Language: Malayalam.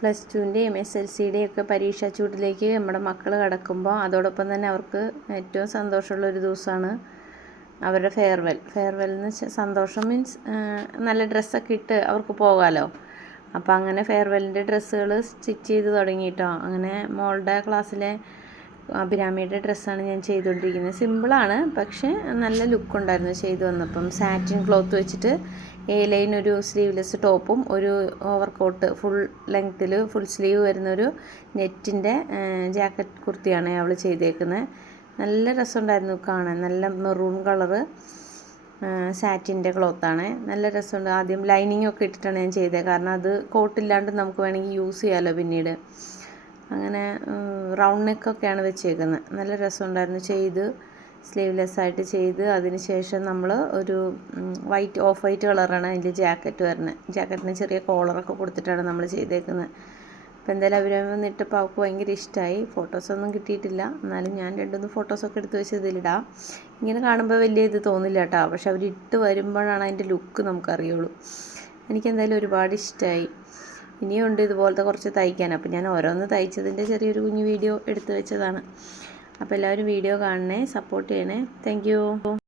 പ്ലസ് ടുവിൻ്റെയും SLCയുടെയും ഒക്കെ പരീക്ഷാ ചൂട്ടിലേക്ക് നമ്മുടെ മക്കൾ കടക്കുമ്പോൾ അതോടൊപ്പം തന്നെ അവർക്ക് ഏറ്റവും സന്തോഷമുള്ളൊരു ദിവസമാണ് അവരുടെ ഫെയർവെൽ സന്തോഷം മീൻസ് നല്ല ഡ്രസ്സൊക്കെ ഇട്ട് അവർക്ക് പോകാമല്ലോ. അപ്പോൾ അങ്ങനെ ഫെയർവെല്ലിൻ്റെ ഡ്രസ്സുകൾ സ്റ്റിച്ച് ചെയ്ത് തുടങ്ങിയിട്ടോ. അങ്ങനെ മോളുടെ ക്ലാസ്സിലെ അഭിരാമിയുടെ ഡ്രസ്സാണ് ഞാൻ ചെയ്തുകൊണ്ടിരിക്കുന്നത്. സിമ്പിളാണ്, പക്ഷേ നല്ല ലുക്കുണ്ടായിരുന്നു ചെയ്തു വന്നപ്പം. സാറ്റിൻ ക്ലോത്ത് വെച്ചിട്ട് ലൈൻ ഒരു സ്ലീവ്ലെസ് ടോപ്പും ഒരു ഓവർകോട്ട് ഫുൾ ലെങ്ത്തിൽ ഫുൾ സ്ലീവ് വരുന്നൊരു നെറ്റിൻ്റെ ജാക്കറ്റ് കുർത്തിയാണ് അവൾ ചെയ്തേക്കുന്നത്. നല്ല രസമുണ്ടായിരുന്നു കാണാൻ. നല്ല മെറൂൺ കളറ് സാറ്റിൻ്റെ ക്ലോത്താണ്. നല്ല രസമുണ്ട്. ആദ്യം ലൈനിങ് ഒക്കെ ഇട്ടിട്ടാണ് ഞാൻ ചെയ്തത്, കാരണം അത് കോട്ടില്ലാണ്ട് നമുക്ക് വേണമെങ്കിൽ യൂസ് ചെയ്യാമല്ലോ പിന്നീട്. അങ്ങനെ റൗണ്ട് നെക്കൊക്കെയാണ് വെച്ചേക്കുന്നത്. നല്ല രസമുണ്ടായിരുന്നു ചെയ്ത്. സ്ലീവ്ലെസ് ആയിട്ട് ചെയ്ത് അതിന് ശേഷം നമ്മൾ ഒരു ഓഫ് വൈറ്റ് കളറാണ് അതിൻ്റെ ജാക്കറ്റ് വരുന്നത്. ജാക്കറ്റിന് ചെറിയ കോളറൊക്കെ കൊടുത്തിട്ടാണ് നമ്മൾ ചെയ്തേക്കുന്നത്. അപ്പോൾ എന്തായാലും അഭിരാമി വന്നിട്ടപ്പോൾ അവൾക്ക് ഭയങ്കര ഇഷ്ടമായി. ഫോട്ടോസൊന്നും കിട്ടിയിട്ടില്ല, എന്നാലും ഞാൻ 2-3 ഫോട്ടോസൊക്കെ എടുത്ത് വെച്ച് ഇതിലിടാം. ഇങ്ങനെ കാണുമ്പോൾ വലിയ ഇത് തോന്നില്ല കേട്ടോ, പക്ഷെ അവരിട്ട് വരുമ്പോഴാണ് അതിൻ്റെ ലുക്ക് നമുക്കറിയുള്ളൂ. എനിക്കെന്തായാലും ഒരുപാട് ഇഷ്ടമായി. ഇനിയുണ്ട് ഇതുപോലത്തെ കുറച്ച് തയ്ക്കാൻ. അപ്പോൾ ഞാൻ ഓരോന്ന് തയ്ച്ചതിൻ്റെ ചെറിയൊരു കുഞ്ഞു വീഡിയോ എടുത്ത് വെച്ചതാണ്. അപ്പോൾ എല്ലാവരും വീഡിയോ കാണണേ, സപ്പോർട്ട് ചെയ്യണേ. Thank you.